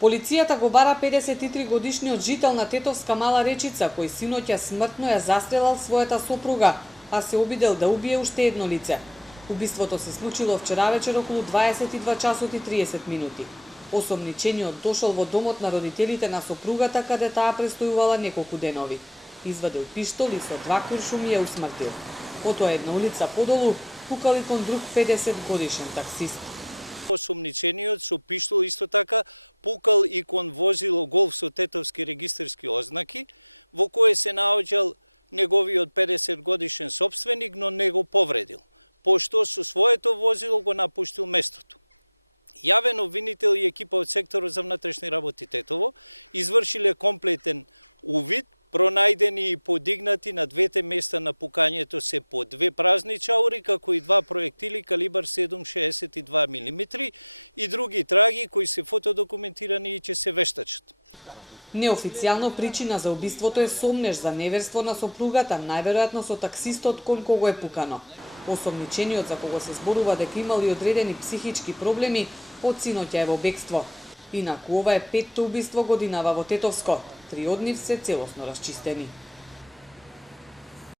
Полицијата го бара 53 годишниот жител на Тетовска Мала Речица, кој синоќа смртно ја застрелал својата сопруга, а се обидел да убие уште едно лице. Убиството се случило вчера вечер околу 22 часот и 30 минути. Осомничениот дошол во домот на родителите на сопругата, каде таа престојувала неколку денови. Извадил пиштол и со 2 куршуми ја усмртил. Потоа една улица подолу пукал и кон друг 50 годишен таксист. Осомничениот со пиштол исто така пукал и кон возило Голф со тетовски регистарски ознаки, во кое се наоѓал неговиот 50 годишен сопственик, но не го повредил, пошто со своето возило го напуштил местото. Јавен обвинител и екипа од секторот за внатрешни работи Тетово извршиле комплетен увид, пронајдени и подигнати на двете места на пукањето се по 2 празни чаури, како и 2 проектили калибар 7,62 мм и други траги кои се фотодокументирани и ќе се вештачат. Неофицијално причина за убиството е сомнеж за неверство на сопругата, најверојатно со таксистот кон кого е пукано. Осомничениот, за кого се зборува дека имал и одредени психички проблеми, од синоќа е во бегство. Инаку ова е 5-то убиство годинава во Тетовско. 3 од нив се целосно расчистени.